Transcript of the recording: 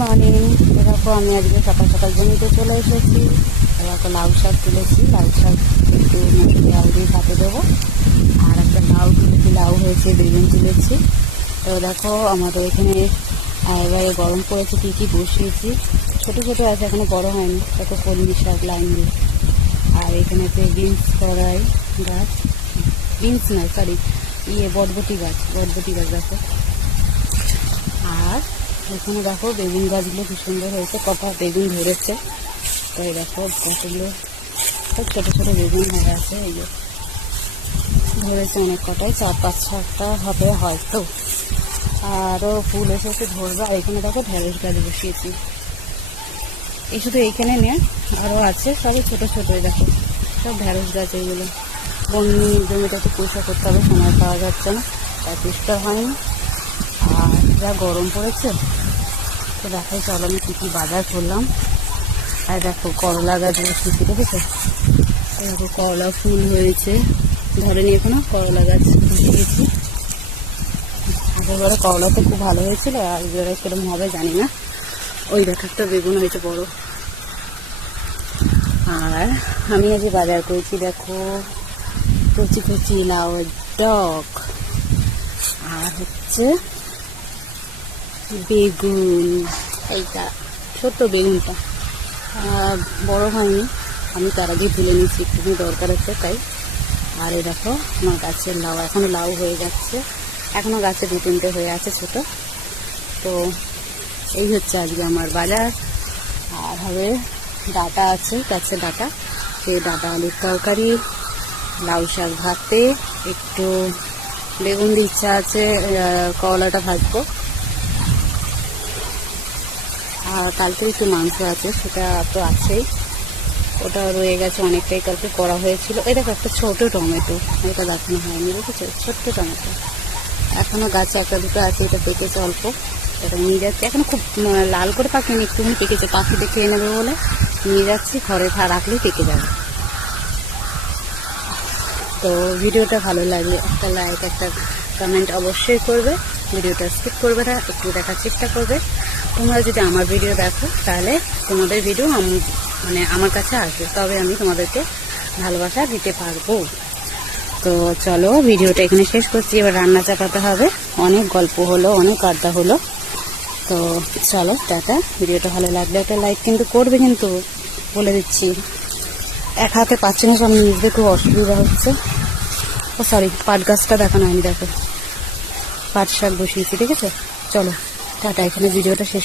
Morning. দেখো আমি আজকে সকাল সকাল জমিতে চলে এসেছি। দেখো লাউ শাক তুলেছি, লাউ শাক একটু মসুরি আলু দিয়ে কাটে দেবো। আর একটা লাউ তুলেছি, লাউ হয়েছে, বেগুন তুলেছি। তো দেখো আমাদের এখানে এবারে গরম পড়েছে, কী কী বসিয়েছি। ছোটো ছোটো আছে, এখনো বড় হয়নি। দেখো কলমি শাক লাইন দিয়ে। আর এখানেতে বিনস কড়াই গাছ, বিনস না সরি বরবটি গাছ দেখো। আর এখানে দেখো বেগুন গাছগুলো কি সুন্দর হয়েছে, কটা বেগুন ধরেছে। তো এই দেখো কতগুলো খুব ছোটো ছোটো বেগুন হয়ে আছে, এই যে ধরেছে অনেক কটাই, 4-5-6টা হবে হয়তো। আরও ফুল এসেছে, ধরবে। আর এখানে দেখো ঢেঁড়স গাছ বসিয়েছি। এই শুধু এইখানে নিয়ে আরও আছে, সবই ছোটো ছোটোই দেখো, সব ঢেঁড়স গাছ। এইগুলো বন্যি জমিটা একটু পরিষ্কার করতে হবে, সময় পাওয়া যাচ্ছে না, তাই পরিষ্কার হয়নি। আর যা গরম পড়েছে। তো দেখাই চলো আমি কী কী বাজার করলাম। আর দেখো করলা গাছ বসিয়েছি, দেখেছো? দেখো করলা ফুল হয়েছে, ধরেনি এখনো। করলা গাছ বসিয়েছি। আগেরবারে করলা তো খুব ভালো হয়েছিল, আর এবারে কিরকম হবে জানি না। ওই দেখো একটা বেগুন হয়েছে বড়। আর আমি আজ বাজার করেছি, দেখো কচি কচি লাউ ডগ, আর হচ্ছে বেগুন। এইটা ছোট্ট বেগুনটা বড় হয়নি, আমি তার আগে তুলে নিচ্ছি, একটুখানি দরকার আছে তাই। আর এই দেখো আমার গাছের লাউ, এখনো লাউ হয়ে যাচ্ছে, এখনো গাছে 2-3টে হয়ে আছে ছোট। তো এই হচ্ছে আজকে আমার বাজার। আর হবে ডাঁটা আছে, গাছের ডাঁটা, সেই ডাঁটা আলুর তরকারি, লাউ শাক ভাতে, একটু বেগুন দিয়ে ইচ্ছা আছে, করলাটা ভাজবো। আর কালকে একটু মাংস আছে, সেটা তো আছেই, ওটা রয়ে গেছে অনেকটাই, কালকে করা হয়েছিল। এই দেখো একটা ছোটো টমেটো, এটা দেখানো হয়নি, দেখেছো? ছোট্ট টমেটো এখনো গাছে 1-2টো আছে, এটা পেকেছে অল্প, এটা নিয়ে যাচ্ছি। এখনো খুব লাল করে পাকেনি, একটুখানি পেকেছে, পাখি দেখে এনে নেবে বলে নিয়ে যাচ্ছি, ঘরে রাখলেই পেকে যাবে। তো ভিডিওটা ভালো লাগলে একটা লাইক, একটা কমেন্ট অবশ্যই করবে, ভিডিওটা স্কিপ করবে না, একটু দেখার চেষ্টা করবে। তোমরা যদি আমার ভিডিও দেখো তাহলে তোমাদের ভিডিও মানে আমার কাছে আসবে, তবে আমি তোমাদেরকে ভালোবাসা দিতে পারবো। তো চলো ভিডিওটা এখানে শেষ করছি, এবার রান্না চাপাতে হবে। অনেক গল্প হলো, অনেক আড্ডা হলো। তো চলো টাটা। ভিডিওটা ভালো লাগলে একটা লাইক কিন্তু করবে, কিন্তু বলে দিচ্ছি। এক হাতে পাচ্ছি না, সব নিজে খুব অসুবিধা হচ্ছে। ও সরি, পাট গাছটা দেখানো হয়নি, দেখো পাট শাক বসিয়েছি, ঠিক আছে? চলো টাটা, এখানে ভিডিওটা শেষ।